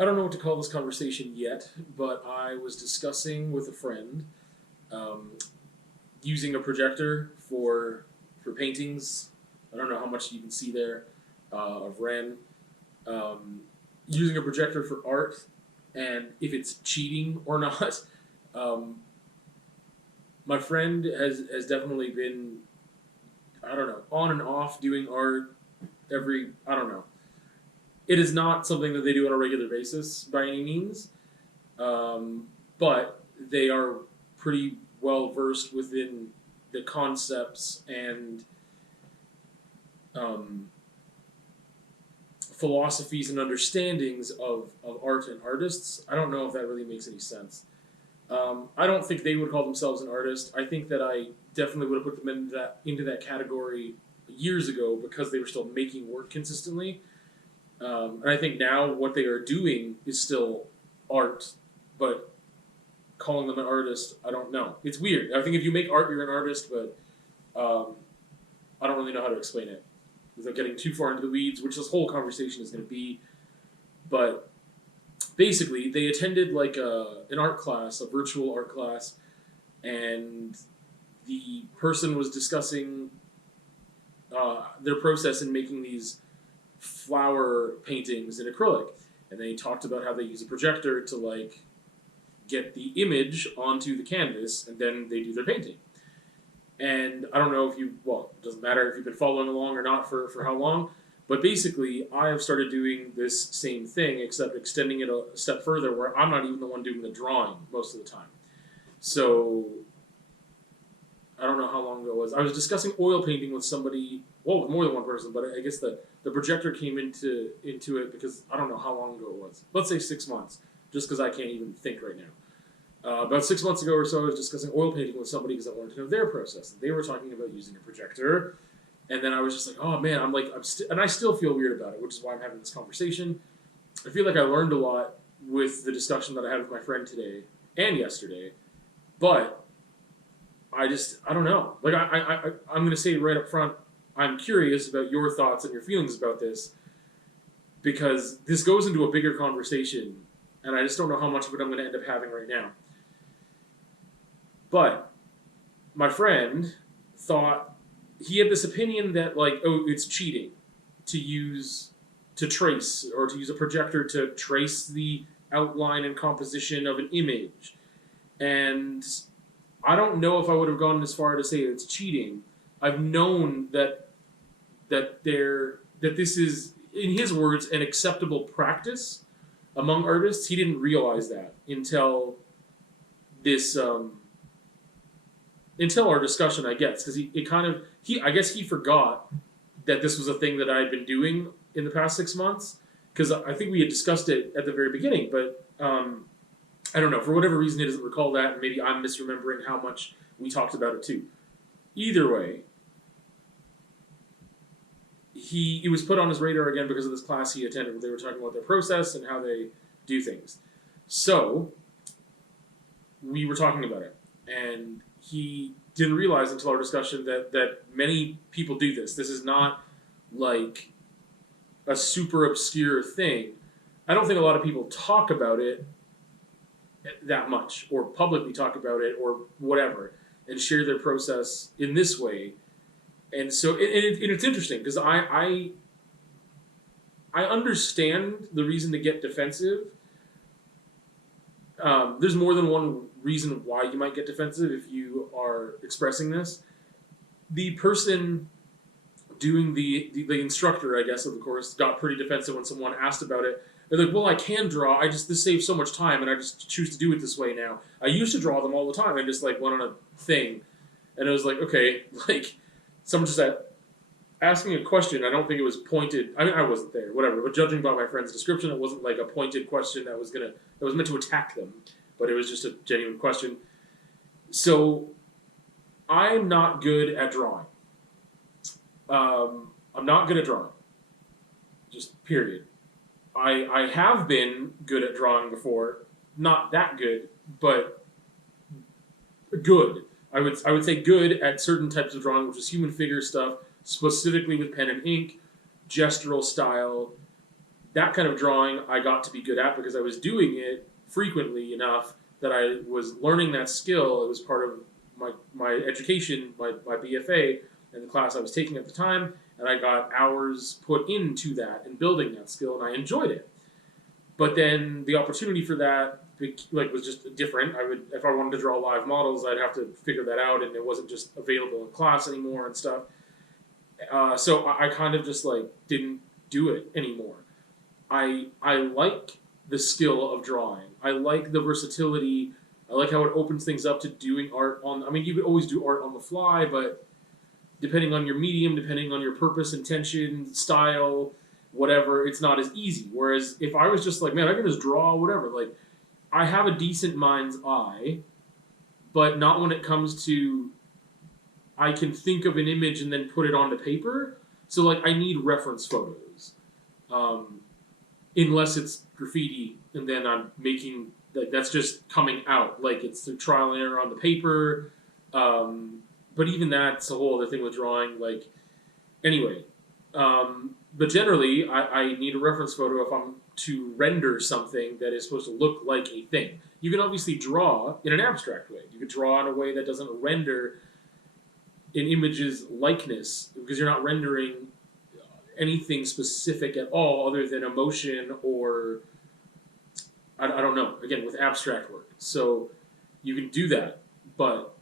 I don't know what to call this conversation yet, but I was discussing with a friend um, using a projector for paintings. I don't know how much you can see there of Ren. Um, Using a projector for art, and if it's cheating or not. Um, my friend has definitely been, I don't know, on and off doing art every, I don't know. It is not something that they do on a regular basis by any means, but they are pretty well versed within the concepts and um, philosophies and understandings of art and artists. I don't know if that really makes any sense. I don't think they would call themselves an artist. I think that I definitely would have put them into that category years ago because they were still making work consistently. And I think now what they are doing is still art, but calling them an artist, I don't know. It's weird. I think if you make art, you're an artist, but I don't really know how to explain it without getting too far into the weeds, which this whole conversation is going to be. But basically, they attended like an art class, a virtual art class, and the person was discussing their process in making these flower paintings in acrylic, and they talked about how they use a projector to like get the image onto the canvas, and then they do their painting. And I don't know if you, well, it doesn't matter if you've been following along or not for how long, but basically I have started doing this same thing, except extending it a step further where I'm not even the one doing the drawing most of the time. So I don't know how long ago it was. I was discussing oil painting with somebody, well, with more than one person, but I guess the projector came into it because I don't know how long ago it was. Let's say 6 months, just because I can't even think right now. About 6 months ago or so, I was discussing oil painting with somebody because I wanted to know their process. And they were talking about using a projector, and then I was just like, "Oh man, and I still feel weird about it," which is why I'm having this conversation. I feel like I learned a lot with the discussion that I had with my friend today and yesterday, but I don't know. Like I'm going to say right up front, I'm curious about your thoughts and your feelings about this because this goes into a bigger conversation, and I just don't know how much of it I'm going to end up having right now. But my friend thought he had this opinion that like, oh, it's cheating to trace or to use a projector to trace the outline and composition of an image. And I don't know if I would have gone as far to say it's cheating. I've known that this is, in his words, an acceptable practice among artists. He didn't realize that until this until our discussion, I guess, because I guess he forgot that this was a thing that I had been doing in the past 6 months, because I think we had discussed it at the very beginning, but I don't know, for whatever reason he doesn't recall that, and maybe I'm misremembering how much we talked about it too. Either way, it was put on his radar again because of this class he attended where they were talking about their process and how they do things. So we were talking about it, and he didn't realize until our discussion that many people do this. This is not like a super obscure thing. I don't think a lot of people talk about it that much, or publicly talk about it, or whatever, and share their process in this way. And so, and it's interesting because I understand the reason to get defensive. There's more than one reason why you might get defensive if you are expressing this. The person doing the instructor, I guess, of the course, got pretty defensive when someone asked about it. They're like, well, I can draw. This saves so much time, and I just choose to do it this way now. I used to draw them all the time. I just like went on a thing, and it was like, okay, like someone just asking a question. I don't think it was pointed. I mean, I wasn't there, whatever. But judging by my friend's description, it wasn't like a pointed question that was meant to attack them, but it was just a genuine question. So I'm not good at drawing. I'm not good at drawing. Just period. I have been good at drawing before. Not that good, but good. I would say good at certain types of drawing, which is human figure stuff, specifically with pen and ink, gestural style, that kind of drawing I got to be good at because I was doing it frequently enough that I was learning that skill. It was part of my education, my BFA, and the class I was taking at the time, and I got hours put into that and building that skill, and I enjoyed it. But then the opportunity for that was just different. I would, if I wanted to draw live models, I'd have to figure that out, and it wasn't just available in class anymore and stuff. So I kind of just like didn't do it anymore. I like the skill of drawing. I like the versatility. I like how it opens things up to doing art on. I mean, you could always do art on the fly, but depending on your medium, depending on your purpose, intention, style, whatever, it's not as easy. Whereas if I was just like, man, I can just draw whatever. Like, I have a decent mind's eye, but not when it comes to I can think of an image and then put it onto paper. So like, I need reference photos. Unless it's graffiti, and then I'm making that's just coming out like it's the trial and error on the paper. But even that's a whole other thing with drawing. Like anyway, but generally I need a reference photo if I'm to render something that is supposed to look like a thing. You can obviously draw in an abstract way. You could draw in a way that doesn't render an image's likeness because you're not rendering anything specific at all other than emotion or I don't know, again, with abstract work. So you can do that, but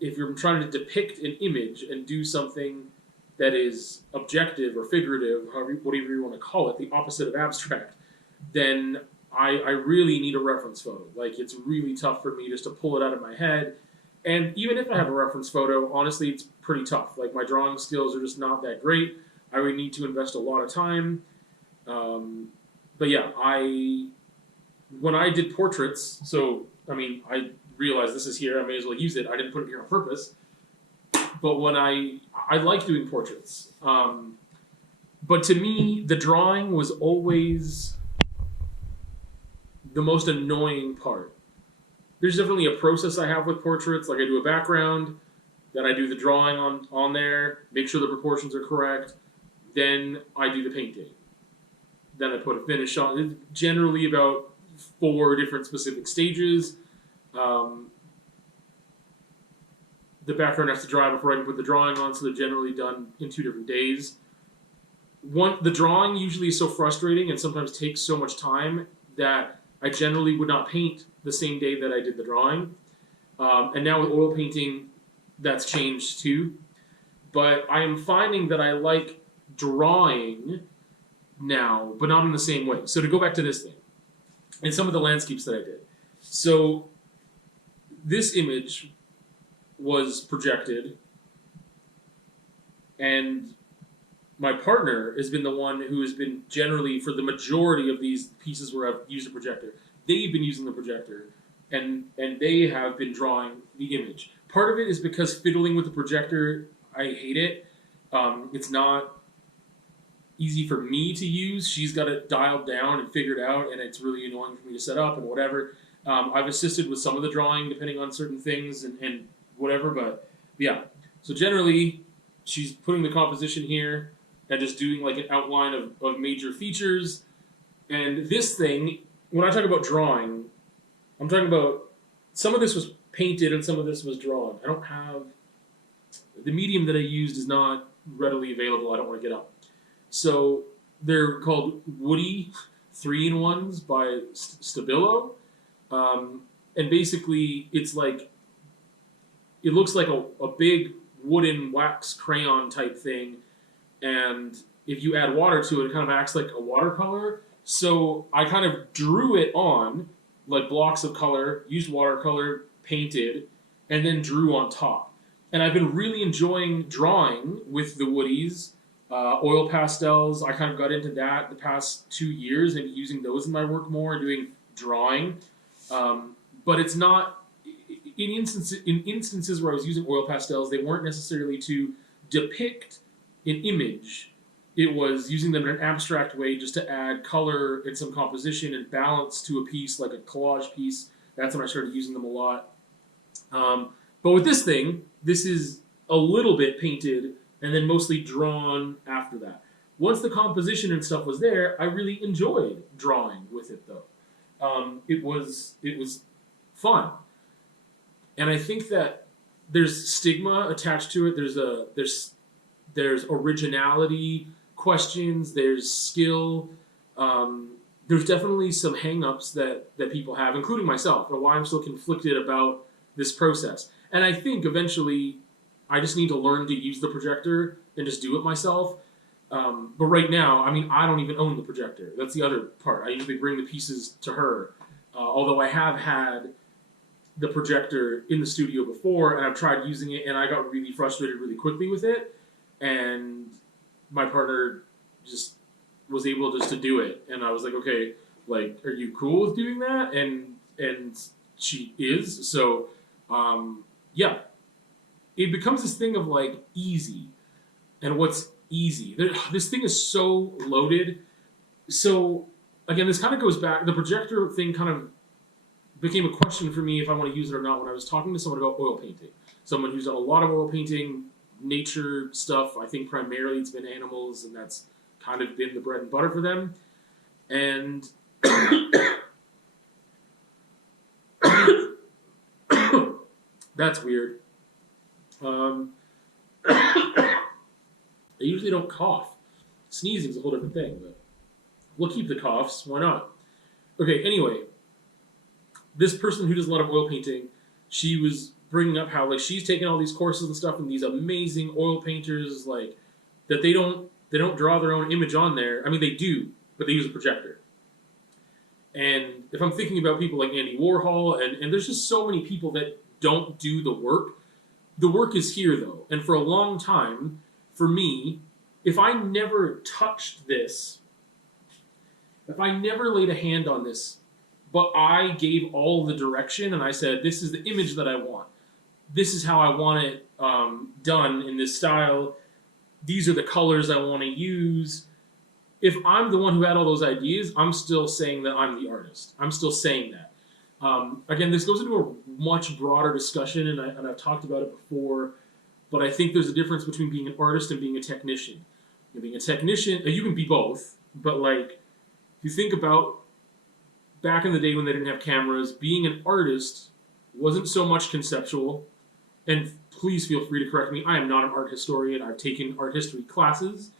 if you're trying to depict an image and do something that is objective or figurative, whatever you want to call it, the opposite of abstract, then I really need a reference photo. Like, it's really tough for me just to pull it out of my head. And even if I have a reference photo, honestly, it's pretty tough. Like, my drawing skills are just not that great. I would need to invest a lot of time. But yeah, when I did portraits, so, I mean, I realized this is here, I may as well use it. I didn't put it here on purpose. But when I like doing portraits. But to me, the drawing was always the most annoying part. There's definitely a process I have with portraits. Like, I do a background, then I do the drawing on there, make sure the proportions are correct, then I do the painting. Then I put a finish on. It's generally about 4 different specific stages. The background has to dry before I can put the drawing on, so they're generally done in 2 different days. The drawing usually is so frustrating and sometimes takes so much time that I generally would not paint the same day that I did the drawing. And now with oil painting, that's changed too. But I am finding that I like drawing now, but not in the same way. So to go back to this thing, and some of the landscapes that I did. So this image was projected, and my partner has been the one who has been generally, for the majority of these pieces where I've used a projector, they've been using the projector, and they have been drawing the image. Part of it is because fiddling with the projector, I hate it. It's not easy for me to use. She's got it dialed down and figured out, and it's really annoying for me to set up and whatever. I've assisted with some of the drawing depending on certain things and whatever, but yeah. So generally, she's putting the composition here and just doing like an outline of major features. And this thing, when I talk about drawing, I'm talking about some of this was painted and some of this was drawn. I don't have, the medium that I used is not readily available. I don't want to get up. So they're called Woody 3-in-1s by Stabilo. And basically it's like, it looks like a big wooden wax crayon type thing. And if you add water to it, it kind of acts like a watercolor. So I kind of drew it on, like blocks of color, used watercolor, painted, and then drew on top. And I've been really enjoying drawing with the Woodies, oil pastels. I kind of got into that the past 2 years and using those in my work more, doing drawing. But it's not, in instances where I was using oil pastels, they weren't necessarily to depict an image. It was using them in an abstract way just to add color and some composition and balance to a piece, like a collage piece. That's when I started using them a lot. But with this thing, this is a little bit painted and then mostly drawn after that. Once the composition and stuff was there, I really enjoyed drawing with it though. It was fun, and I think that there's stigma attached to it. There's originality questions. There's skill. There's definitely some hang-ups that people have, including myself, and why I'm still conflicted about this process. And I think eventually I just need to learn to use the projector and just do it myself. But right now, I mean, I don't even own the projector. That's the other part. I usually bring the pieces to her. Although I have had the projector in the studio before, and I've tried using it, and I got really frustrated really quickly with it. And my partner just was able just to do it, and I was like, okay, like, are you cool with doing that? And she is. So, yeah, it becomes this thing of like easy, and what's easy. This thing is so loaded. So again, this kind of goes back. The projector thing kind of became a question for me if I want to use it or not when I was talking to someone about oil painting. Someone who's done a lot of oil painting, nature stuff. I think primarily it's been animals, and that's kind of been the bread and butter for them. And that's weird. I usually don't cough. Sneezing is a whole different thing, but we'll keep the coughs. Why not? Okay, anyway, this person who does a lot of oil painting, she was bringing up how like she's taken all these courses and stuff, and these amazing oil painters like that they don't draw their own image on there. I mean, they do, but they use a projector. And if I'm thinking about people like Andy Warhol, and there's just so many people that don't do the work is here though. And for a long time, for me, if I never touched this, if I never laid a hand on this, but I gave all the direction and I said, this is the image that I want. This is how I want it done in this style. These are the colors I want to use. If I'm the one who had all those ideas, I'm still saying that I'm the artist. I'm still saying that. Again, this goes into a much broader discussion, and I've talked about it before, but I think there's a difference between being an artist and being a technician. Being a technician, you can be both, but like, if you think about back in the day when they didn't have cameras, being an artist wasn't so much conceptual, and please feel free to correct me. I am not an art historian. I've taken art history classes,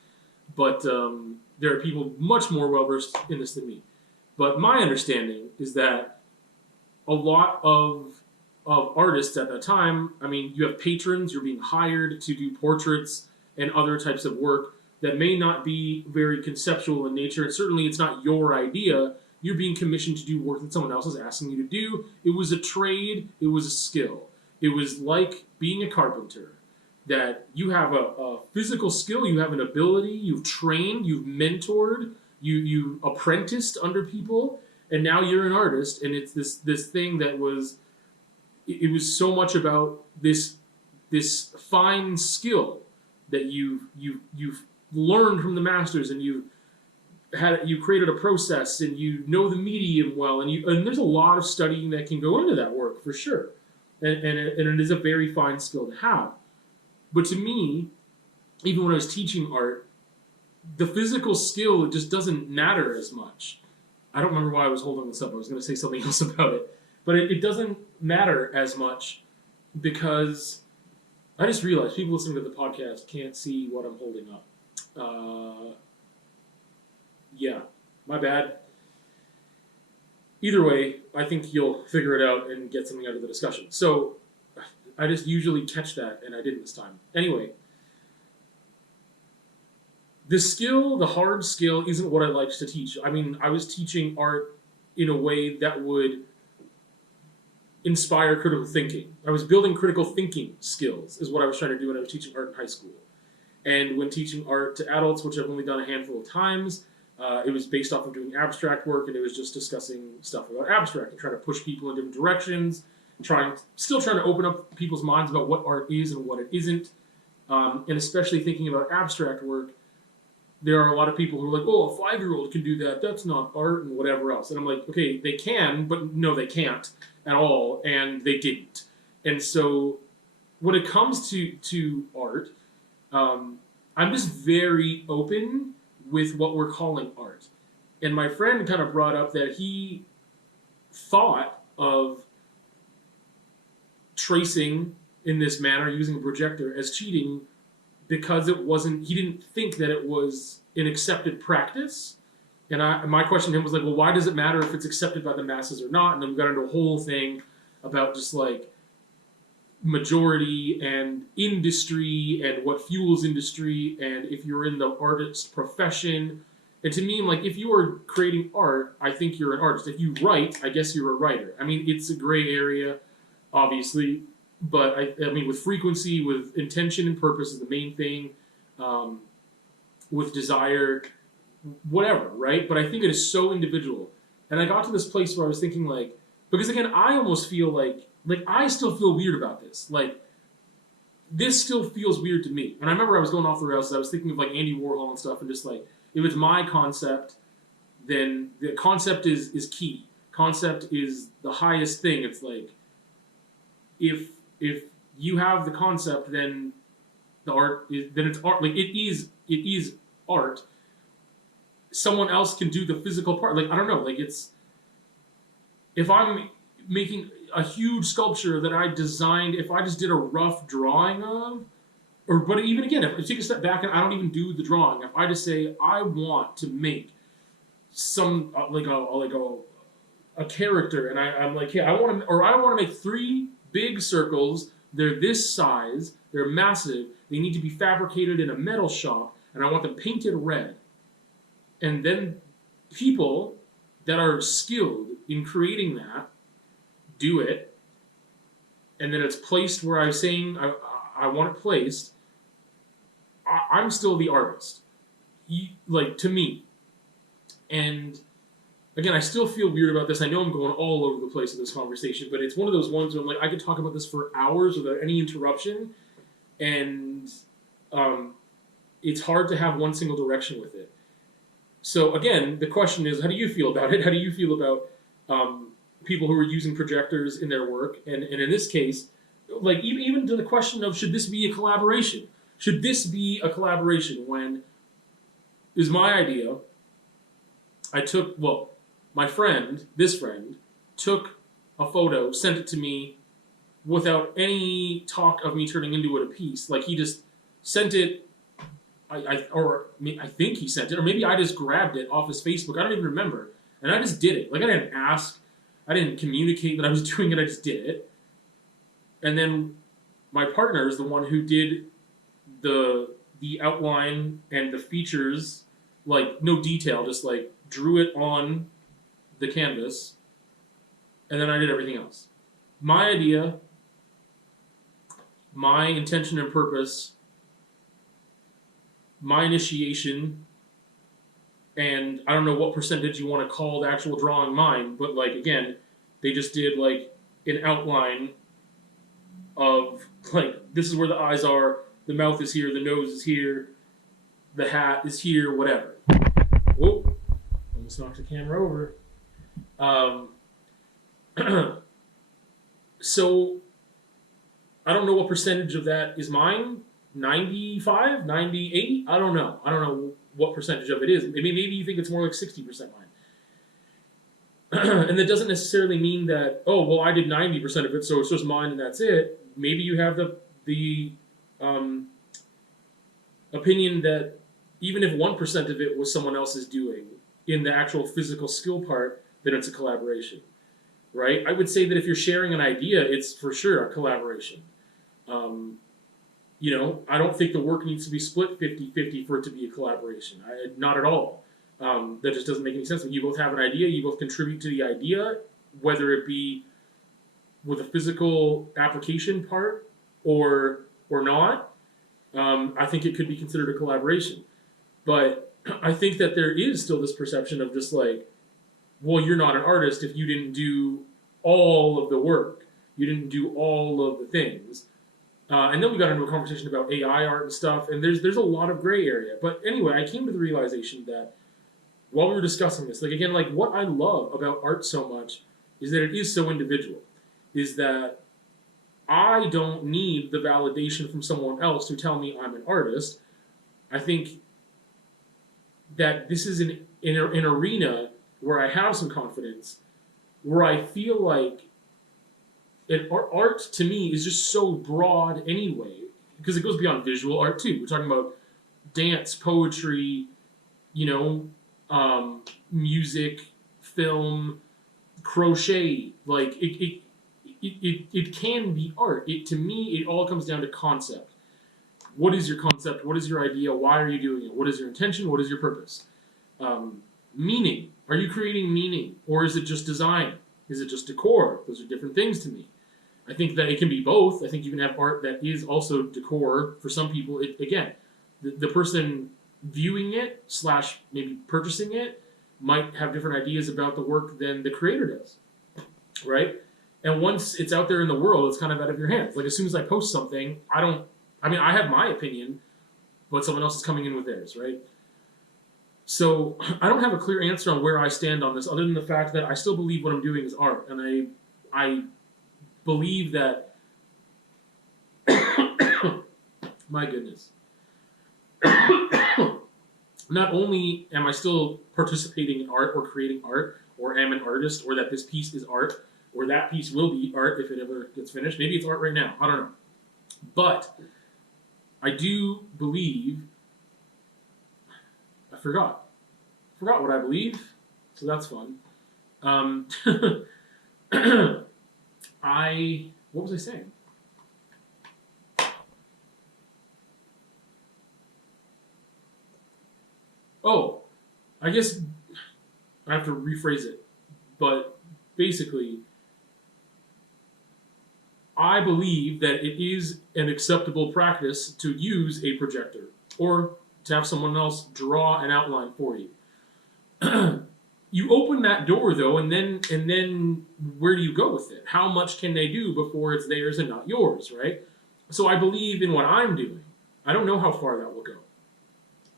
but there are people much more well-versed in this than me. But my understanding is that a lot of artists at that time, I mean, you have patrons, you're being hired to do portraits and other types of work that may not be very conceptual in nature, and certainly it's not your idea. You're being commissioned to do work that someone else is asking you to do. It was a trade, it was a skill. It was like being a carpenter, that you have a physical skill, you have an ability, you've trained, you've mentored, you apprenticed under people, and now you're an artist, and it's this thing that was, it was so much about this fine skill that you've learned from the masters, and you created a process, and you know the medium well, and there's a lot of studying that can go into that work for sure, and it is a very fine skill to have. But to me, even when I was teaching art, the physical skill just doesn't matter as much. I don't remember why I was holding this up. I was going to say something else about it. But it doesn't matter as much because I just realized people listening to the podcast can't see what I'm holding up. Yeah, my bad. Either way, I think you'll figure it out and get something out of the discussion. So I just usually catch that, and I didn't this time. Anyway, the skill, the hard skill, isn't what I liked to teach. I mean, I was teaching art in a way that would inspire critical thinking. I was building critical thinking skills, is what I was trying to do when I was teaching art in high school. And when teaching art to adults, which I've only done a handful of times, it was based off of doing abstract work, and it was just discussing stuff about abstract and trying to push people in different directions, still trying to open up people's minds about what art is and what it isn't. And especially thinking about abstract work, there are a lot of people who are like, oh, a 5-year-old can do that, that's not art, and whatever else. And I'm like, okay, they can, but no, they can't at all, and they didn't. And so when it comes to art, I'm just very open with what we're calling art. And my friend kind of brought up that he thought of tracing in this manner, using a projector, as cheating because it wasn't, he didn't think that it was an accepted practice. And my question to him was like, well, why does it matter if it's accepted by the masses or not? And then we got into a whole thing about just like majority and industry and what fuels industry, and if you're in the artist profession. And to me, like, if you are creating art, I think you're an artist. If you write, I guess you're a writer. I mean, it's a gray area, obviously, but I mean, with frequency, with intention and purpose is the main thing, with desire, whatever, right? But I think it is so individual. And I got to this place where I was thinking, like, because again, I almost feel like I still feel weird about this. Like, this still feels weird to me. And I remember I was going off the rails, I was thinking of like Andy Warhol and stuff, and just like, if it's my concept, then the concept is key. Concept is the highest thing. It's like, if you have the concept, then the art is, then it's art. Like, it is art. Someone else can do the physical part. Like, I don't know. Like, it's, if I'm making a huge sculpture that I designed, if I just did a rough drawing of, or, but even again, if I take a step back and I don't even do the drawing, if I just say I want to make some like a character, and I'm like, yeah, I want to make 3 big circles. They're this size. They're massive. They need to be fabricated in a metal shop, and I want them painted red. And then people that are skilled in creating that do it, and then it's placed where I'm saying I want it placed. I'm still the artist, like, to me. And again, I still feel weird about this. I know I'm going all over the place in this conversation, but it's one of those ones where I'm like, I could talk about this for hours without any interruption, and it's hard to have one single direction with it. So again, the question is, how do you feel about it? How do you feel about people who are using projectors in their work? And in this case, like, even to the question of, should this be a collaboration? Should this be a collaboration when is my idea? My friend, this friend, took a photo, sent it to me without any talk of me turning into it a piece. Like, he just sent it, I think he sent it, or maybe I just grabbed it off his Facebook. I don't even remember. And I just did it. Like, I didn't ask. I didn't communicate that I was doing it. I just did it. And then my partner is the one who did the outline and the features, like, no detail, just like drew it on the canvas, and then I did everything else. My idea, my intention and purpose, my initiation, and I don't know what percentage you want to call the actual drawing mine, but like, again, they just did like an outline of, like, this is where the eyes are, the mouth is here, the nose is here, the hat is here, whatever. Whoop, almost knocked the camera over. So, I don't know what percentage of that is mine. 95, 90, 80? I don't know. I don't know what percentage of it is. Maybe you think it's more like 60% mine. And that doesn't necessarily mean that, oh, well, I did 90% of it, so it's just mine and that's it. Maybe you have the opinion that even if 1% of it was someone else's doing in the actual physical skill part, then it's a collaboration, right? I would say that if you're sharing an idea, it's for sure a collaboration. I don't think the work needs to be split 50-50 for it to be a collaboration. Not at all. That just doesn't make any sense. When you both have an idea, you both contribute to the idea, whether it be with a physical application part or not. I think it could be considered a collaboration. But I think that there is still this perception of just like, well, you're not an artist if you didn't do all of the work. You didn't do all of the things. And then we got into a conversation about AI art and stuff, and there's a lot of gray area. But anyway, I came to the realization that while we were discussing this, like, again, like, what I love about art so much is that it is so individual, is that I don't need the validation from someone else to tell me I'm an artist. I think that this is an arena where I have some confidence, where I feel like art to me is just so broad anyway, because it goes beyond visual art too. We're talking about dance, poetry, you know, music, film, crochet. Like it can be art. To me, it all comes down to concept. What is your concept? What is your idea? Why are you doing it? What is your intention? What is your purpose? Meaning. Are you creating meaning? Or is it just design? Is it just decor? Those are different things to me. I think that it can be both. I think you can have art that is also decor. For some people, again, the person viewing it / maybe purchasing it might have different ideas about the work than the creator does, right? And once it's out there in the world, it's kind of out of your hands. Like as soon as I post something, I have my opinion, but someone else is coming in with theirs, right? So I don't have a clear answer on where I stand on this, other than the fact that I still believe what I'm doing is art, and I believe that. My goodness. Not only am I still participating in art or creating art, or am an artist, or that this piece is art, or that piece will be art if it ever gets finished. Maybe it's art right now. I don't know. But I do believe. I forgot what I believe, so that's fun. What was I saying? Oh, I guess I have to rephrase it, but basically, I believe that it is an acceptable practice to use a projector, or to have someone else draw an outline for you. You open that door though, and then where do you go with it? How much can they do before it's theirs and not yours, right? So I believe in what I'm doing. I don't know how far that will go.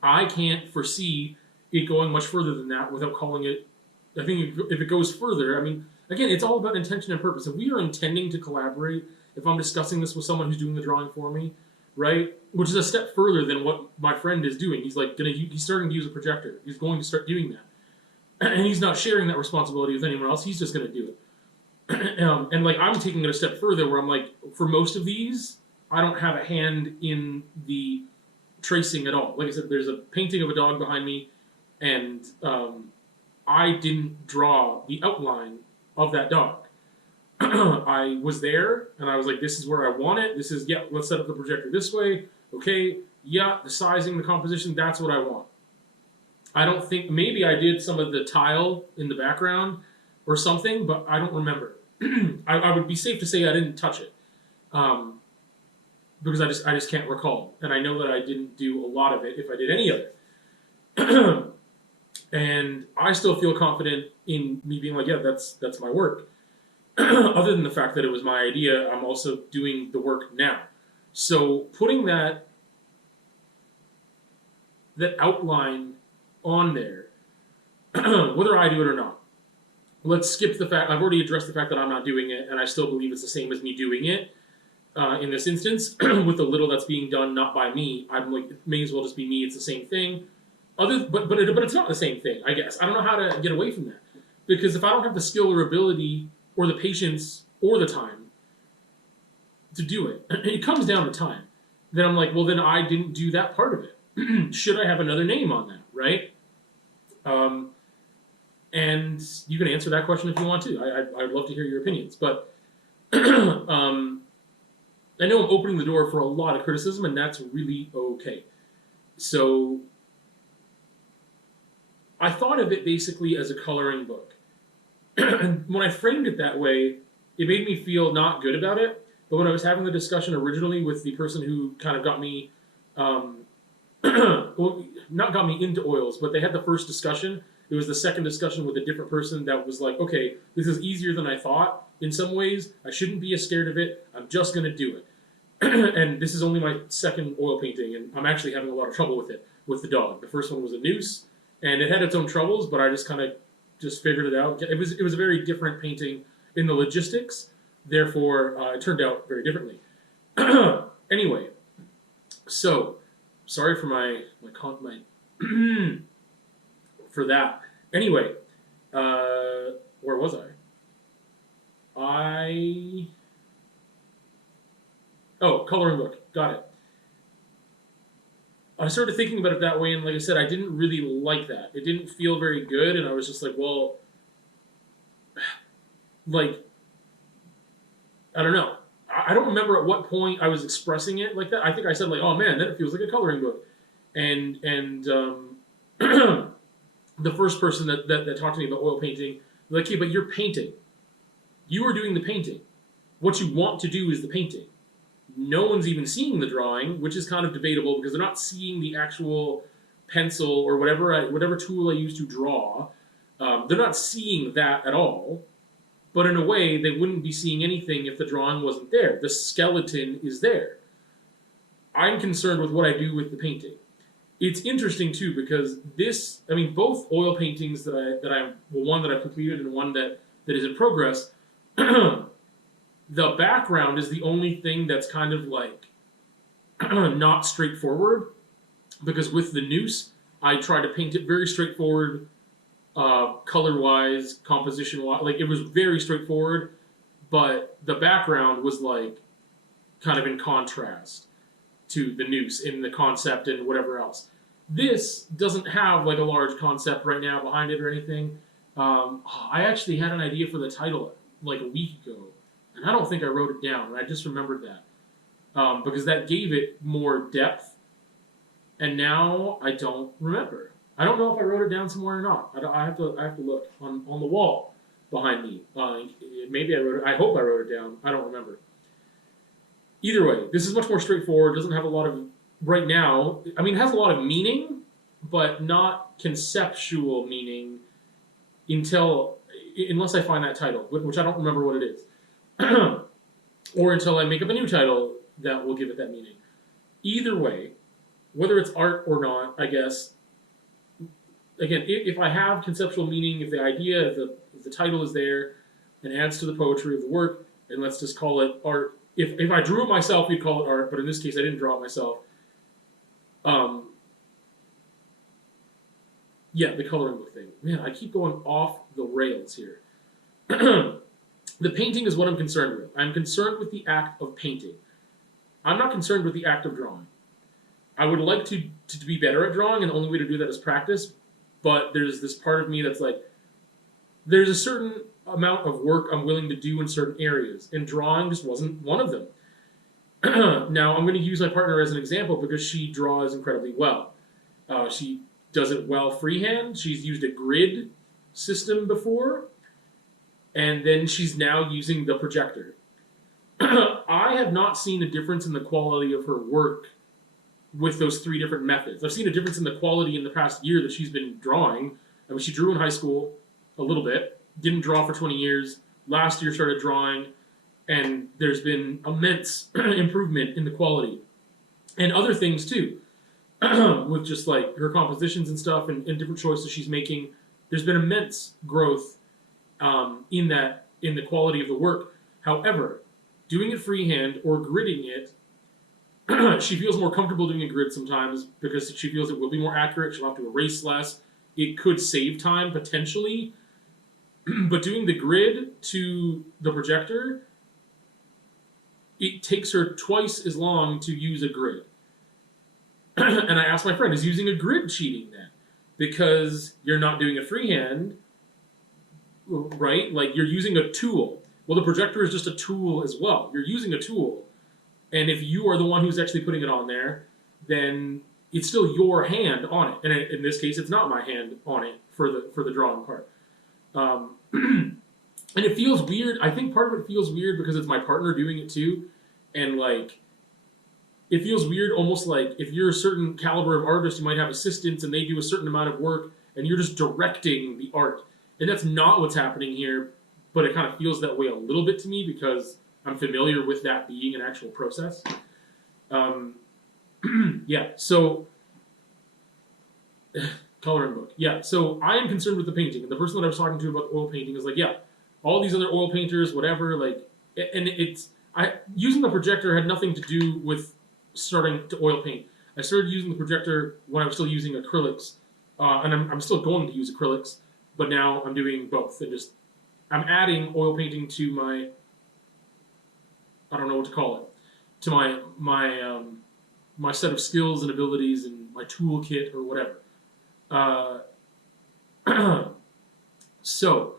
I can't foresee it going much further than that without calling it. I think if it goes further, I mean, again, it's all about intention and purpose. If we are intending to collaborate, if I'm discussing this with someone who's doing the drawing for me, right, which is a step further than what my friend is doing. He's he's starting to use a projector. He's going to start doing that. And he's not sharing that responsibility with anyone else. He's just going to do it. And like I'm taking it a step further, where I'm like, for most of these, I don't have a hand in the tracing at all. Like I said, there's a painting of a dog behind me, and I didn't draw the outline of that dog. I was there, and I was like, this is where I want it. This is, yeah, let's set up the projector this way. Okay, yeah, the sizing, the composition, that's what I want. I don't think, maybe I did some of the tile in the background or something, but I don't remember. I would be safe to say I didn't touch it, because I just can't recall, and I know that I didn't do a lot of it if I did any of it. And I still feel confident in me being like, yeah, that's my work. Other than the fact that it was my idea, I'm also doing the work now. So putting that outline on there, whether I do it or not. Let's skip the fact, I've already addressed the fact that I'm not doing it, and I still believe it's the same as me doing it. In this instance, with the little that's being done not by me, I'm like, it may as well just be me, it's the same thing. But it's not the same thing, I guess. I don't know how to get away from that. Because if I don't have the skill or ability, or the patience, or the time to do it, it comes down to time. Then I'm like, well, then I didn't do that part of it. Should I have another name on that, right? And you can answer that question if you want to. I'd love to hear your opinions. But I know I'm opening the door for a lot of criticism, and that's really okay. So I thought of it basically as a coloring book. And when I framed it that way, it made me feel not good about it. But when I was having the discussion originally with the person who kind of got me, well, not got me into oils, but they had the first discussion. It was the second discussion with a different person that was like, okay, this is easier than I thought in some ways. I shouldn't be as scared of it. I'm just going to do it. And this is only my second oil painting, and I'm actually having a lot of trouble with it, with the dog. The first one was a noose, and it had its own troubles, but I just kind of figured it out. It was a very different painting in the logistics, therefore it turned out very differently. Anyway, so sorry for my for that. Anyway, where was I? Coloring book. Got it. I started thinking about it that way, and like I said, I didn't really like that. It didn't feel very good, and I was just like, well, like, I don't know. I don't remember at what point I was expressing it like that. I think I said like, oh man, that feels like a coloring book. And the first person that talked to me about oil painting, like, hey, but you're painting. You are doing the painting. What you want to do is the painting. No one's even seeing the drawing, which is kind of debatable because they're not seeing the actual pencil or whatever tool I use to draw. They're not seeing that at all. But in a way, they wouldn't be seeing anything if the drawing wasn't there. The skeleton is there. I'm concerned with what I do with the painting. It's interesting too because both oil paintings one that I've completed and one that is in progress. The background is the only thing that's kind of like not straightforward, because with the noose, I tried to paint it very straightforward, color-wise, composition-wise. Like, it was very straightforward, but the background was like kind of in contrast to the noose in the concept and whatever else. This doesn't have like a large concept right now behind it or anything. I actually had an idea for the title like a week ago, and I don't think I wrote it down, and I just remembered that because that gave it more depth, and now I don't remember. I don't know if I wrote it down somewhere or not. I have to look on the wall behind me. Maybe I wrote it. I hope I wrote it down. I don't remember. Either way, this is much more straightforward. Doesn't have a lot of right now. I mean, it has a lot of meaning, but not conceptual meaning unless I find that title, which I don't remember what it is, or until I make up a new title that will give it that meaning. Either way, whether it's art or not, I guess. Again, if I have conceptual meaning, if the idea, if the title is there and adds to the poetry of the work, and let's just call it art. If I drew it myself, you'd call it art, but in this case, I didn't draw it myself. Yeah, the coloring book thing. Man, I keep going off the rails here. The painting is what I'm concerned with. I'm concerned with the act of painting. I'm not concerned with the act of drawing. I would like to be better at drawing, and the only way to do that is practice. But there's this part of me that's like, there's a certain amount of work I'm willing to do in certain areas, and drawing just wasn't one of them. Now, I'm going to use my partner as an example because she draws incredibly well. She does it well freehand. She's used a grid system before, and then she's now using the projector. I have not seen a difference in the quality of her work with those three different methods. I've seen a difference in the quality in the past year that she's been drawing. I mean, she drew in high school a little bit, didn't draw for 20 years. Last year started drawing, and there's been immense improvement in the quality. And other things too, with just like her compositions and stuff and different choices she's making. There's been immense growth in the quality of the work. However, doing it freehand or gridding it, she feels more comfortable doing a grid sometimes because she feels it will be more accurate. She'll have to erase less. It could save time potentially. But doing the grid to the projector, it takes her twice as long to use a grid. And I asked my friend, is using a grid cheating then? Because you're not doing it freehand, right? Like, you're using a tool. Well, the projector is just a tool as well. You're using a tool. And if you are the one who's actually putting it on there, then it's still your hand on it. And in this case, it's not my hand on it for the drawing part. And it feels weird. I think part of it feels weird because it's my partner doing it too. And like, it feels weird almost like if you're a certain caliber of artist, you might have assistants and they do a certain amount of work and you're just directing the art. And that's not what's happening here, but it kind of feels that way a little bit to me because I'm familiar with that being an actual process. Yeah, so coloring book. Yeah, so I am concerned with the painting. And the person that I was talking to about the oil painting is like, yeah, all these other oil painters, whatever, like, and using the projector had nothing to do with starting to oil paint. I started using the projector when I was still using acrylics and I'm still going to use acrylics, but now I'm doing both, and just I'm adding oil painting to my, I don't know what to call it, to my set of skills and abilities and my toolkit or whatever. So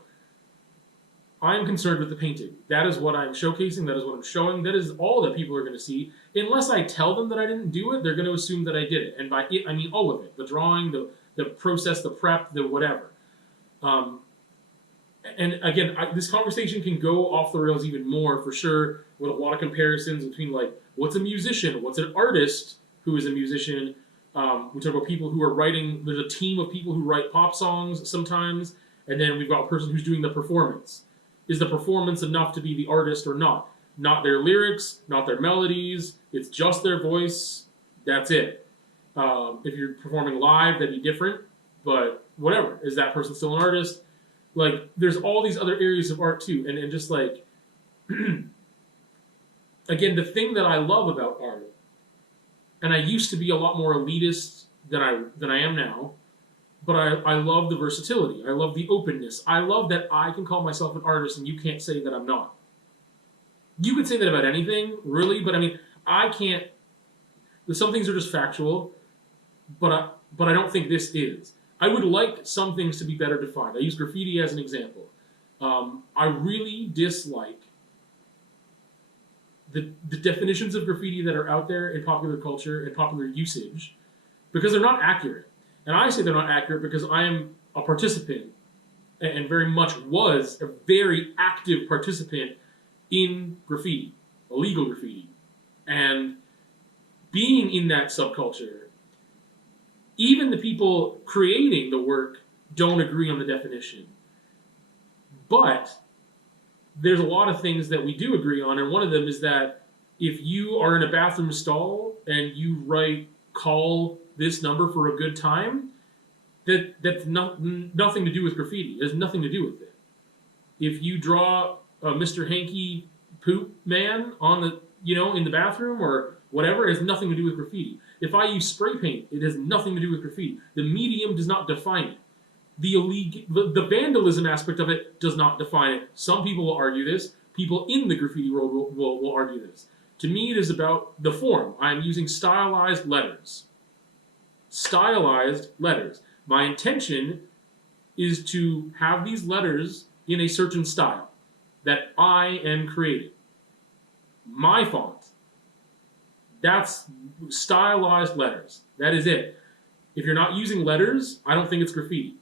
I'm concerned with the painting. That is what I'm showcasing. That is what I'm showing. That is all that people are going to see. Unless I tell them that I didn't do it, they're going to assume that I did it. And by it, I mean all of it. The drawing, the process, the prep, the whatever. And again, this conversation can go off the rails even more, for sure, with a lot of comparisons between, like, what's a musician? What's an artist who is a musician? We talk about people who are writing. There's a team of people who write pop songs sometimes. And then we've got a person who's doing the performance. Is the performance enough to be the artist or not? Not their lyrics, not their melodies. It's just their voice. That's it. If you're performing live, that'd be different. But whatever. Is that person still an artist? Like, there's all these other areas of art too. And just like, again, the thing that I love about art, and I used to be a lot more elitist than I am now, but I love the versatility. I love the openness. I love that I can call myself an artist and you can't say that I'm not. You could say that about anything, really, but I mean, I can't. Some things are just factual, but I don't think this is. I would like some things to be better defined. I use graffiti as an example. I really dislike the definitions of graffiti that are out there in popular culture and popular usage, because they're not accurate. And I say they're not accurate because I am a participant, and very much was a very active participant in graffiti, illegal graffiti. And being in that subculture, even the people creating the work don't agree on the definition. But there's a lot of things that we do agree on, and one of them is that if you are in a bathroom stall and you write, call this number for a good time, that's nothing to do with graffiti. It has nothing to do with it. If you draw a Mr. Hanky poop man on the, in the bathroom or whatever, it has nothing to do with graffiti. If I use spray paint, it has nothing to do with graffiti. The medium does not define it. The vandalism aspect of it does not define it. Some people will argue this. People in the graffiti world will argue this. To me, it is about the form. I am using stylized letters. Stylized letters. My intention is to have these letters in a certain style that I am creating. My font. That's stylized letters. That is it. If you're not using letters, I don't think it's graffiti.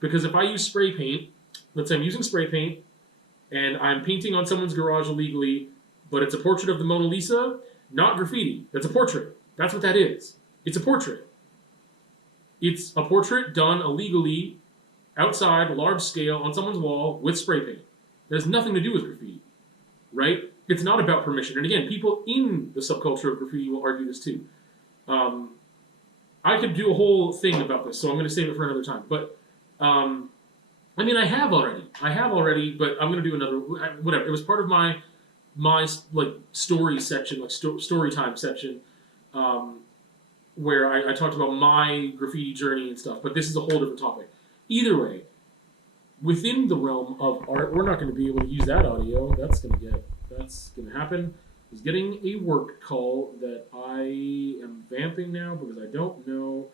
Because if I use spray paint, let's say I'm using spray paint, and I'm painting on someone's garage illegally, but it's a portrait of the Mona Lisa, not graffiti. That's a portrait. That's what that is. It's a portrait. It's a portrait done illegally, outside, large scale, on someone's wall, with spray paint. That has nothing to do with graffiti, right? It's not about permission. And again, people in the subculture of graffiti will argue this too. I could do a whole thing about this, so I'm going to save it for another time. But, I mean, I have already, but I'm going to do another, whatever. It was part of my like, story section, like, story time section, where I talked about my graffiti journey and stuff, but this is a whole different topic. Either way, within the realm of art, we're not going to be able to use that audio. That's going to happen. I was getting a work call that I am vamping now because I don't know.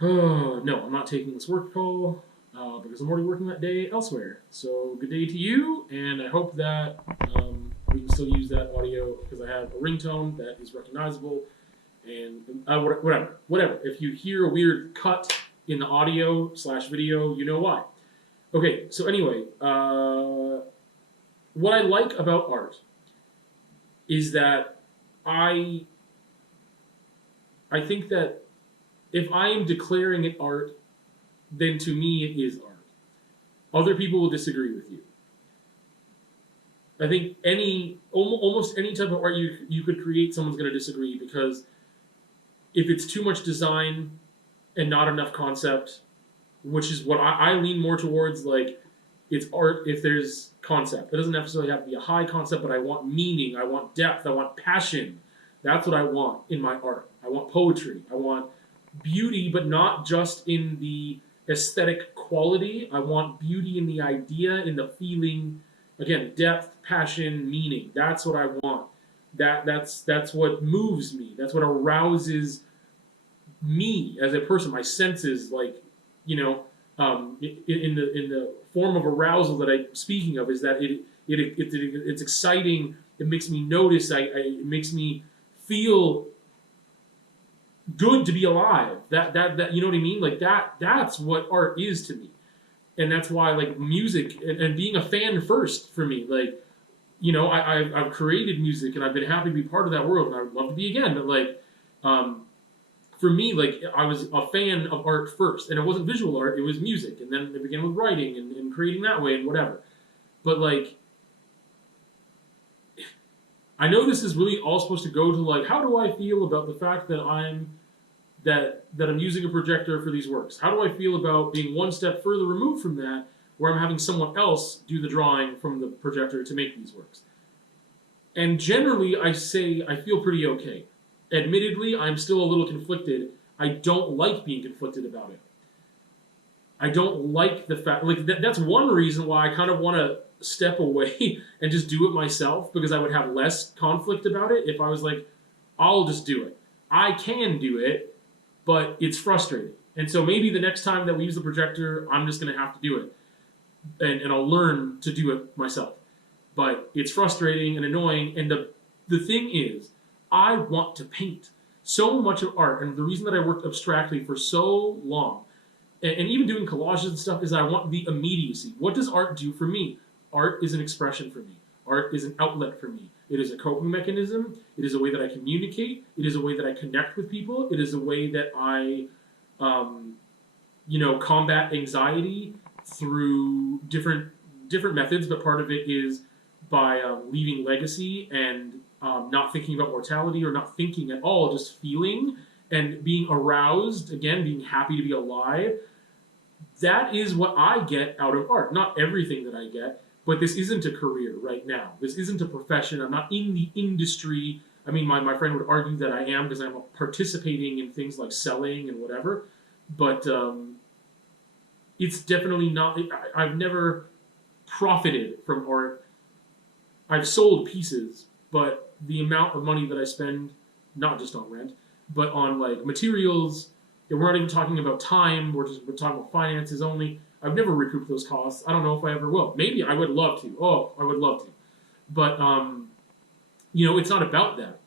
No, I'm not taking this work call because I'm already working that day elsewhere. So good day to you, and I hope that we can still use that audio because I have a ringtone that is recognizable. And whatever. If you hear a weird cut in the audio / video, you know why. Okay, so anyway, what I like about art is that I think that if I am declaring it art, then to me it is art. Other people will disagree with you. I think almost any type of art you could create, someone's going to disagree, because if it's too much design and not enough concept, which is what I lean more towards, like, it's art if there's concept. It doesn't necessarily have to be a high concept, but I want meaning, I want depth, I want passion. That's what I want in my art. I want poetry. I want beauty, but not just in the aesthetic quality. I want beauty in the idea, in the feeling. Again, depth, passion, meaning. That's what I want. That's what moves me. That's what arouses me as a person. My senses, like, you know, in the form of arousal that I'm speaking of, is that it's exciting. It makes me notice. It makes me feel good to be alive. That you know what I mean? Like that's what art is to me, and that's why like music and being a fan first for me. Like, you know, I've created music and I've been happy to be part of that world, and I would love to be again. But like, for me, like I was a fan of art first, and it wasn't visual art; it was music, and then it began with writing and creating that way and whatever. But like, I know this is really all supposed to go to like, how do I feel about the fact that I'm using a projector for these works? How do I feel about being one step further removed from that, where I'm having someone else do the drawing from the projector to make these works? And generally, I say I feel pretty okay. Admittedly, I'm still a little conflicted. I don't like being conflicted about it. I don't like the fact, like that's one reason why I kind of want to step away and just do it myself, because I would have less conflict about it if I was like, I'll just do it. I can do it, but it's frustrating. And so maybe the next time that we use the projector, I'm just going to have to do it. And I'll learn to do it myself. But it's frustrating and annoying. And the thing is, I want to paint. So much of art, and the reason that I worked abstractly for so long, and even doing collages and stuff, is that I want the immediacy. What does art do for me? Art is an expression for me. Art is an outlet for me. It is a coping mechanism. It is a way that I communicate. It is a way that I connect with people. It is a way that I, combat anxiety through different methods. But part of it is by leaving legacy and not thinking about mortality, or not thinking at all, just feeling and being aroused, again, being happy to be alive. That is what I get out of art. Not everything that I get, but this isn't a career right now. This isn't a profession. I'm not in the industry. I mean, my friend would argue that I am, because I'm participating in things like selling and whatever. But it's definitely not. I've never profited from art. I've sold pieces, but the amount of money that I spend, not just on rent, but on like materials, and we're not even talking about time, we're talking about finances only. I've never recouped those costs. I don't know if I ever will. Maybe I would love to. Oh, I would love to. But, it's not about that.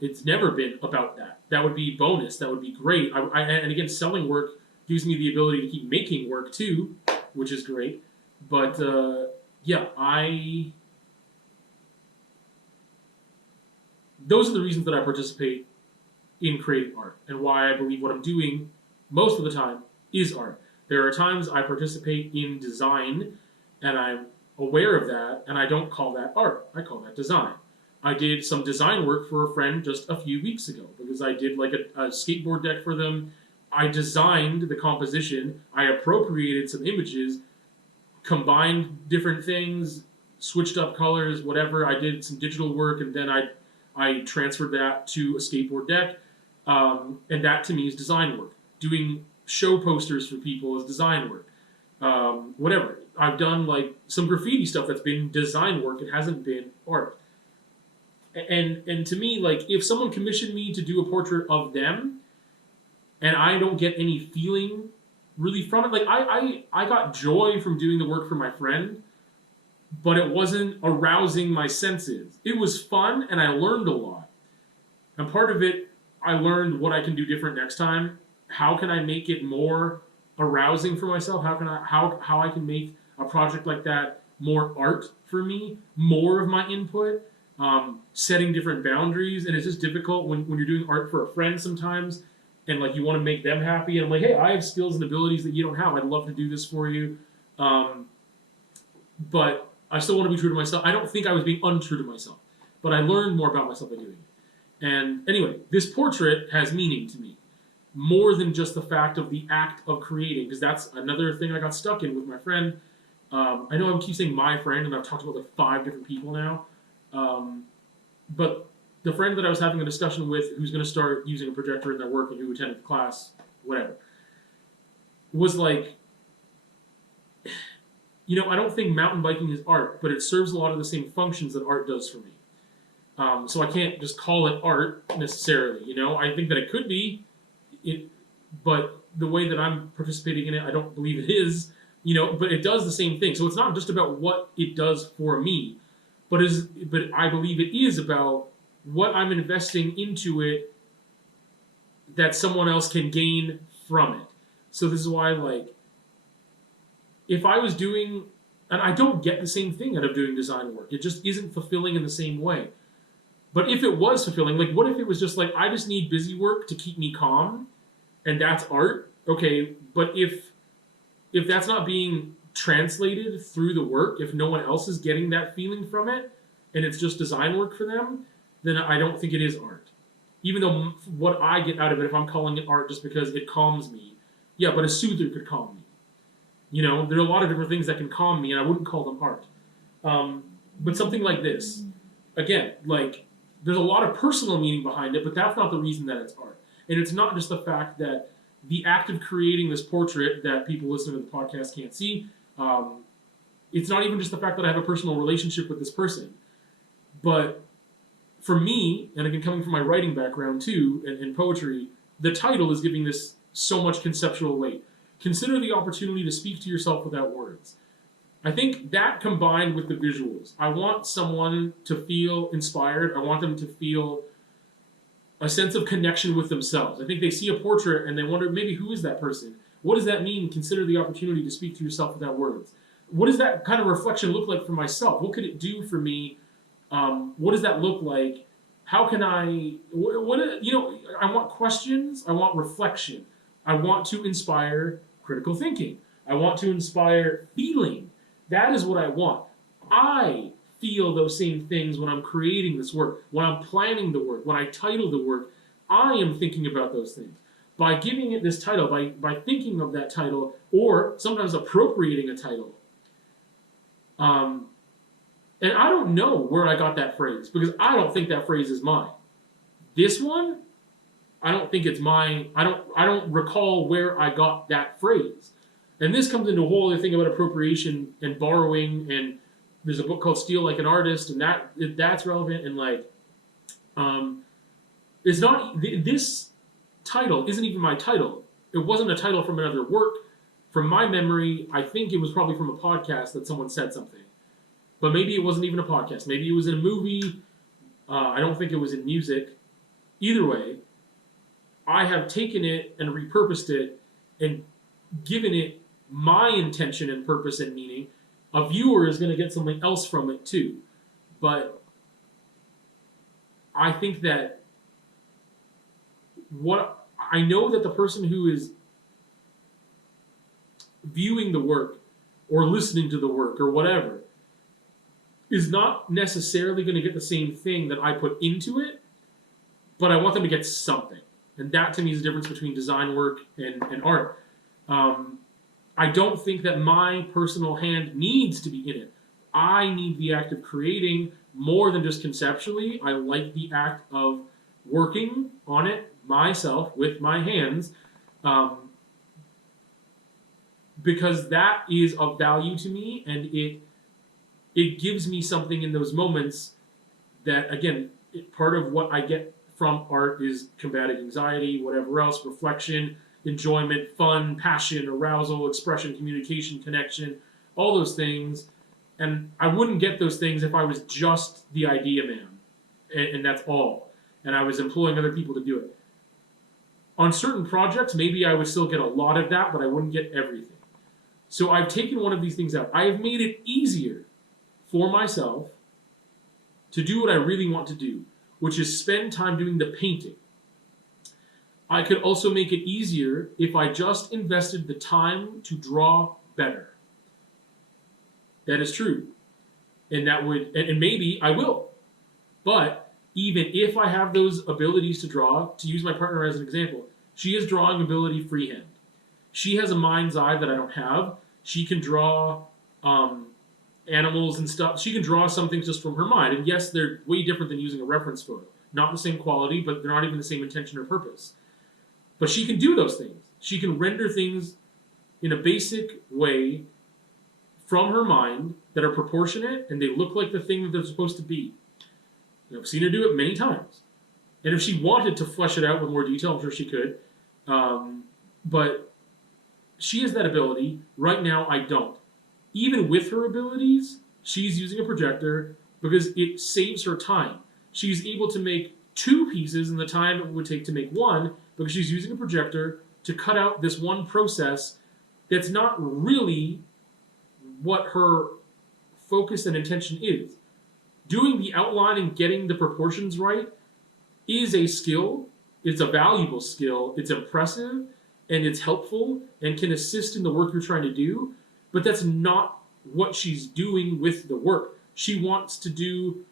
It's never been about that. That would be bonus. That would be great. And again, selling work gives me the ability to keep making work too, which is great. But, those are the reasons that I participate in creating art, and why I believe what I'm doing most of the time is art. There are times I participate in design, and I'm aware of that, and I don't call that art. I call that design. I did some design work for a friend just a few weeks ago, because I did like a skateboard deck for them. I designed the composition. I appropriated some images, combined different things, switched up colors, whatever. I did some digital work, and then I transferred that to a skateboard deck. And that to me is design work. Doing show posters for people is design work. Whatever. I've done like some graffiti stuff that's been design work. It hasn't been art. And to me, like, if someone commissioned me to do a portrait of them, and I don't get any feeling really from it, like I got joy from doing the work for my friend, but it wasn't arousing my senses. It was fun, and I learned a lot. And part of it, I learned what I can do different next time. How can I make it more arousing for myself? How I can make a project like that more art for me, more of my input, setting different boundaries. And it's just difficult when you're doing art for a friend sometimes, and like you want to make them happy. And I'm like, hey, I have skills and abilities that you don't have. I'd love to do this for you. But I still want to be true to myself. I don't think I was being untrue to myself, but I learned more about myself by doing it. And anyway, this portrait has meaning to me, more than just the fact of the act of creating, because that's another thing I got stuck in with my friend. I know I keep saying my friend, and I've talked about like 5 different people now. But the friend that I was having a discussion with, who's going to start using a projector in their work and who attended the class, whatever, was like, I don't think mountain biking is art, but it serves a lot of the same functions that art does for me. So I can't just call it art necessarily. I think that it could be, but the way that I'm participating in it, I don't believe it is. But it does the same thing. So it's not just about what it does for me, but I believe it is about what I'm investing into it that someone else can gain from it. So this is why, like, if I was doing, and I don't get the same thing out of doing design work. It just isn't fulfilling in the same way. But if it was fulfilling, like, what if it was just like, I just need busy work to keep me calm, and that's art? Okay, but if that's not being translated through the work, if no one else is getting that feeling from it, and it's just design work for them, then I don't think it is art. Even though what I get out of it, if I'm calling it art just because it calms me, yeah, but a soother could calm me. There are a lot of different things that can calm me, and I wouldn't call them art. But something like this, again, like, there's a lot of personal meaning behind it, but that's not the reason that it's art. And it's not just the fact that the act of creating this portrait that people listening to the podcast can't see, it's not even just the fact that I have a personal relationship with this person. But for me, and again, coming from my writing background too, and poetry, the title is giving this so much conceptual weight. Consider the opportunity to speak to yourself without words. I think that combined with the visuals, I want someone to feel inspired. I want them to feel a sense of connection with themselves. I think they see a portrait and they wonder, maybe, who is that person? What does that mean? Consider the opportunity to speak to yourself without words. What does that kind of reflection look like for myself? What could it do for me? What does that look like? How can I, I want questions. I want reflection. I want to inspire critical thinking. I want to inspire feeling. That is what I want. I feel those same things when I'm creating this work, when I'm planning the work, when I title the work. I am thinking about those things. By giving it this title, by thinking of that title, or sometimes appropriating a title. And I don't know where I got that phrase, because I don't think that phrase is mine. This one, I don't think it's mine. I don't recall where I got that phrase. And this comes into a whole other thing about appropriation and borrowing, and there's a book called Steal Like an Artist, and that's relevant, and like, it's not, this title isn't even my title. It wasn't a title from another work. From my memory, I think it was probably from a podcast that someone said something. But maybe it wasn't even a podcast. Maybe it was in a movie. I don't think it was in music. Either way, I have taken it and repurposed it and given it my intention and purpose and meaning. A viewer is going to get something else from it too. But I think that I know that the person who is viewing the work or listening to the work or whatever is not necessarily going to get the same thing that I put into it, but I want them to get something. And that, to me, is the difference between design work and art. I don't think that my personal hand needs to be in it. I need the act of creating more than just conceptually. I like the act of working on it myself with my hands, because that is of value to me, and it gives me something in those moments that, again, part of what I get from art is combating anxiety, whatever else, reflection, enjoyment, fun, passion, arousal, expression, communication, connection, all those things. And I wouldn't get those things if I was just the idea man, and that's all. And I was employing other people to do it. On certain projects, maybe I would still get a lot of that, but I wouldn't get everything. So I've taken one of these things out. I have made it easier for myself to do what I really want to do, which is spend time doing the painting. I could also make it easier if I just invested the time to draw better. That is true. And that would, and maybe I will. But even if I have those abilities to draw, to use my partner as an example, she has drawing ability freehand. She has a mind's eye that I don't have. She can draw animals and stuff. She can draw some things just from her mind. And yes, they're way different than using a reference photo. not the same quality, but they're not even the same intention or purpose. But she can do those things. She can render things in a basic way from her mind that are proportionate and they look like the thing that they're supposed to be. I've seen her do it many times. And if she wanted to flesh it out with more detail, I'm sure she could. But she has that ability. Right now, I don't. Even with her abilities, she's using a projector because it saves her time. She's able to make 2 pieces in the time it would take to make 1 because she's using a projector to cut out this one process that's not really what her focus and intention is. Doing the outline and getting the proportions right is a skill. It's a valuable skill. It's impressive and it's helpful and can assist in the work you're trying to do, but that's not what she's doing with the work. She wants to do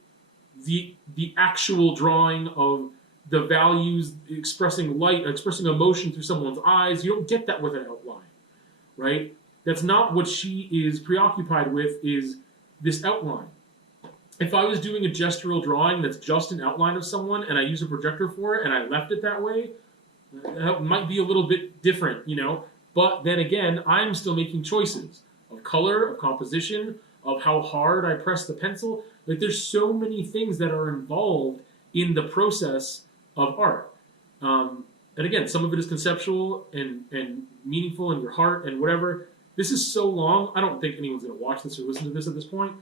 the actual drawing of the values, expressing light, expressing emotion through someone's eyes. You don't get that with an outline, right? That's not what she is preoccupied with, is this outline. If I was doing a gestural drawing that's just an outline of someone and I use a projector for it and I left it that way, that might be a little bit different, you know? But then again, I'm still making choices of color, of composition, of how hard I press the pencil. Like, there's so many things that are involved in the process of art. And again, some of it is conceptual and meaningful in your heart and whatever. This is so long, I don't think anyone's going to watch this or listen to this at this point.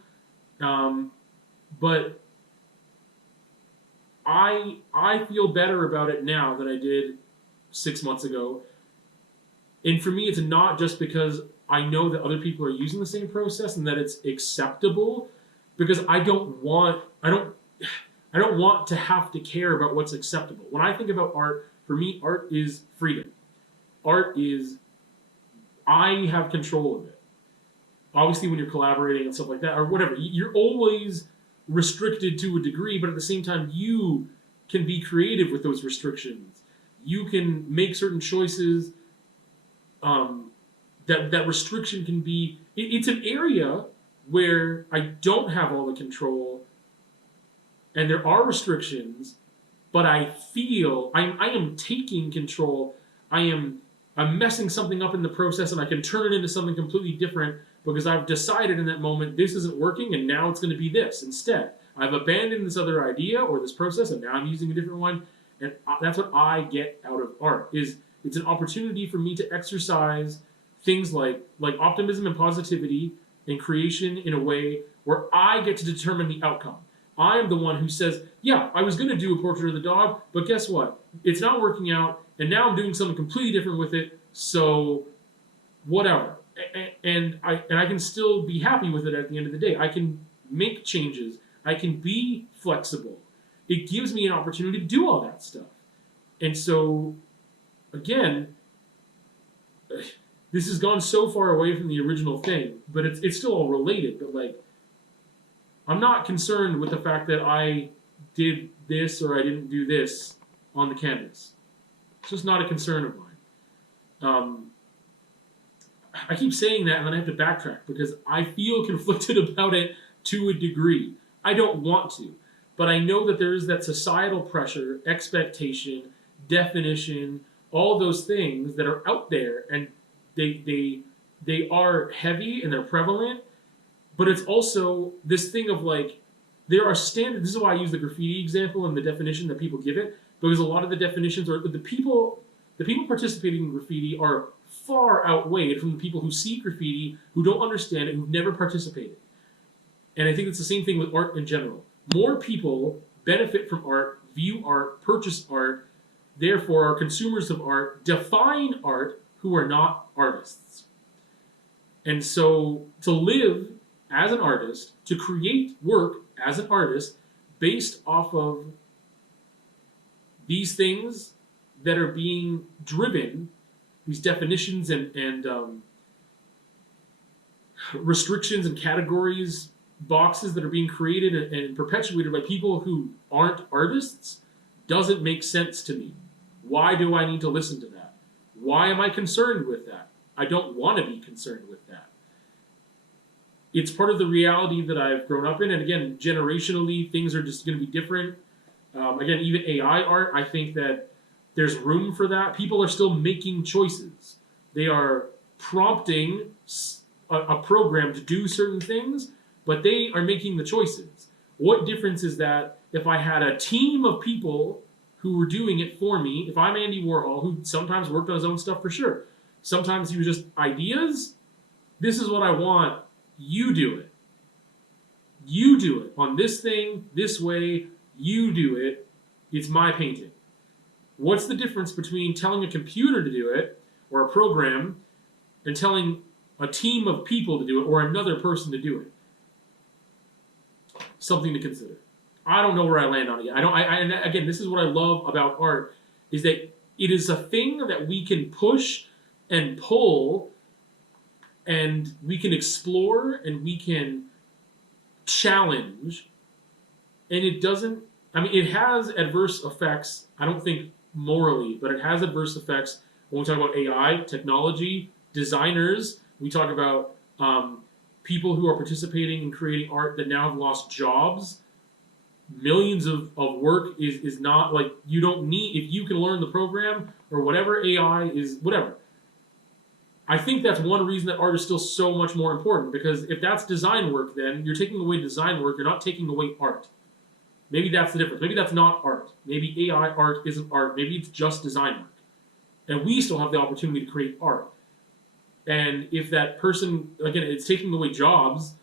But I feel better about it now than I did 6 months ago. And for me, it's not just because I know that other people are using the same process and that it's acceptable, because I don't want to have to care about what's acceptable. When I think about art, for me, art is freedom. Art is, I have control of it. Obviously, when you're collaborating and stuff like that, or whatever, you're always restricted to a degree, but at the same time, you can be creative with those restrictions. You can make certain choices. That restriction can be, it's an area where I don't have all the control and there are restrictions, but I feel I am taking control. I'm messing something up in the process and I can turn it into something completely different because I've decided in that moment this isn't working and now it's going to be this instead. I've abandoned this other idea or this process and now I'm using a different one. And that's what I get out of art. It's an opportunity for me to exercise things like optimism and positivity and creation in a way where I get to determine the outcome. I am the one who says, yeah, I was going to do a portrait of the dog, but guess what? It's not working out, and now I'm doing something completely different with it, so whatever. And I can still be happy with it at the end of the day. I can make changes. I can be flexible. It gives me an opportunity to do all that stuff. And so, again, this has gone so far away from the original thing, but it's still all related. But like, I'm not concerned with the fact that I did this or I didn't do this on the canvas. It's just not a concern of mine. I keep saying that and then I have to backtrack because I feel conflicted about it to a degree. I don't want to, but I know that there is that societal pressure, expectation, definition, all those things that are out there, and they are heavy and they're prevalent, but it's also this thing of like, there are standards. This is why I use the graffiti example and the definition that people give it, because a lot of the definitions are the people participating in graffiti are far outweighed from the people who see graffiti, who don't understand it, who've never participated. And I think it's the same thing with art in general. More people benefit from art, view art, purchase art, therefore are consumers of art, define art, who are not artists. And so to live as an artist, to create work as an artist based off of these things that are being driven, these definitions and restrictions and categories, boxes that are being created and perpetuated by people who aren't artists, doesn't make sense to me. Why do I need to listen to that? Why am I concerned with that? I don't want to be concerned with that. It's part of the reality that I've grown up in. And again, generationally, things are just going to be different. Again, even AI art, I think that there's room for that. People are still making choices. They are prompting a program to do certain things, but they are making the choices. What difference is that if I had a team of people who were doing it for me? If I'm Andy Warhol, who sometimes worked on his own stuff for sure, sometimes he was just ideas. This is what I want. You do it. You do it on this thing, this way. You do it. It's my painting. What's the difference between telling a computer to do it or a program and telling a team of people to do it or another person to do it? Something to consider. I don't know where I land on it yet. And again, this is what I love about art, is that it is a thing that we can push and pull, and we can explore, and we can challenge, and it doesn't. I mean, it has adverse effects. I don't think morally, but it has adverse effects when we talk about AI, technology, designers. We talk about people who are participating in creating art that now have lost jobs. Millions of work is not, like, you don't need, if you can learn the program or whatever, AI is whatever. I think that's one reason that art is still so much more important, because if that's design work, then you're taking away design work, you're not taking away art. Maybe that's the difference. Maybe that's not art. Maybe AI art isn't art. Maybe it's just design work. And we still have the opportunity to create art. And if that person, again, it's taking away jobs,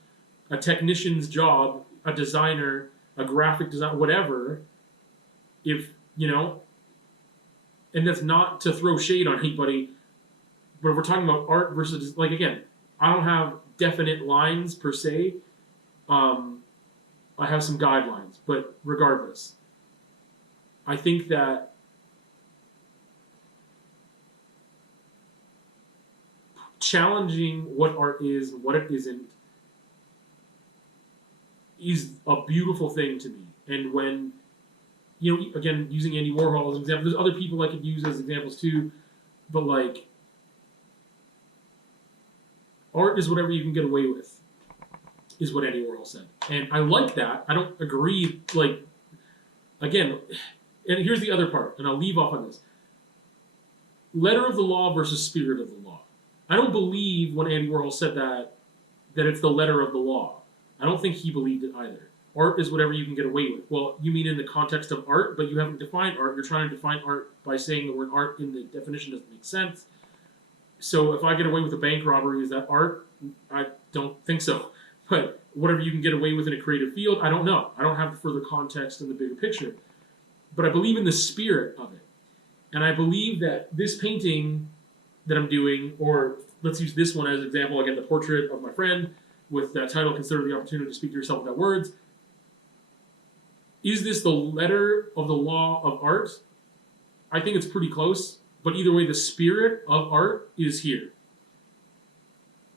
a technician's job, a designer, a graphic designer, whatever, if, and that's not to throw shade on anybody, but if we're talking about art versus, like, again, I don't have definite lines per se. I have some guidelines, but regardless, I think that challenging what art is and what it isn't is a beautiful thing to me. And when, again, using Andy Warhol as an example, there's other people I could use as examples too, but, like, art is whatever you can get away with, is what Andy Warhol said. And I like that. I don't agree, like, again, and here's the other part, and I'll leave off on this. Letter of the law versus spirit of the law. I don't believe when Andy Warhol said that it's the letter of the law. I don't think he believed it either. Art is whatever you can get away with. Well, you mean in the context of art, but you haven't defined art. You're trying to define art by saying the word art in the definition doesn't make sense. So if I get away with a bank robbery, is that art? I don't think so. But whatever you can get away with in a creative field, I don't know. I don't have the further context and the bigger picture. But I believe in the spirit of it. And I believe that this painting that I'm doing, or let's use this one as an example, again, the portrait of my friend with that title, Consider the Opportunity to Speak to Yourself Without Words. Is this the letter of the law of art? I think it's pretty close. But either way, the spirit of art is here.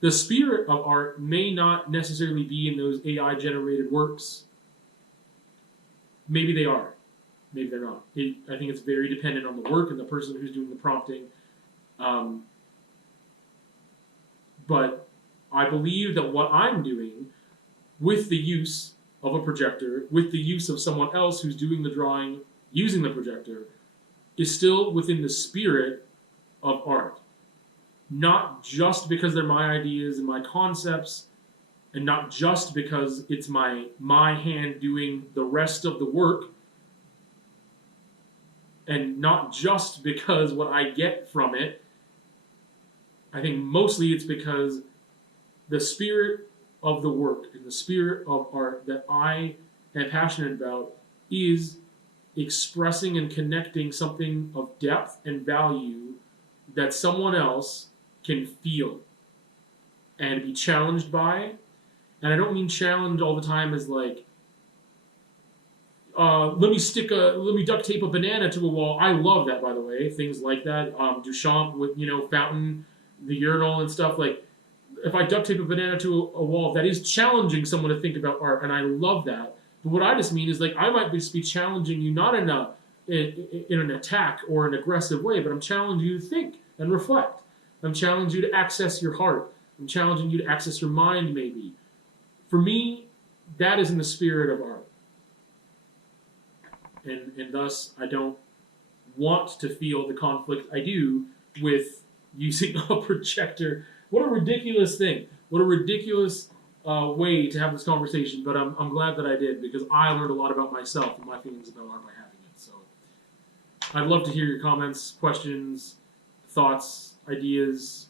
The spirit of art may not necessarily be in those AI-generated works. Maybe they are. Maybe they're not. I think it's very dependent on the work and the person who's doing the prompting. But I believe that what I'm doing with the use of a projector, with the use of someone else who's doing the drawing using the projector, is still within the spirit of art. Not just because they're my ideas and my concepts, and not just because it's my hand doing the rest of the work, and not just because what I get from it. I think mostly it's because the spirit of the work and the spirit of art that I am passionate about is expressing and connecting something of depth and value that someone else can feel and be challenged by. And I don't mean challenged all the time as like, let me duct tape a banana to a wall. I love that, by the way, things like that. Duchamp with, fountain, the urinal and stuff. Like, if I duct tape a banana to a wall, that is challenging someone to think about art, and I love that. But what I just mean is, like, I might just be challenging you not in an attack or an aggressive way, but I'm challenging you to think and reflect. I'm challenging you to access your heart. I'm challenging you to access your mind, maybe. For me, that is in the spirit of art. and thus I don't want to feel the conflict I do with using a projector. What a ridiculous thing! What a ridiculous way to have this conversation. But I'm glad that I did, because I learned a lot about myself and my feelings about art by having it. So I'd love to hear your comments, questions, thoughts, ideas.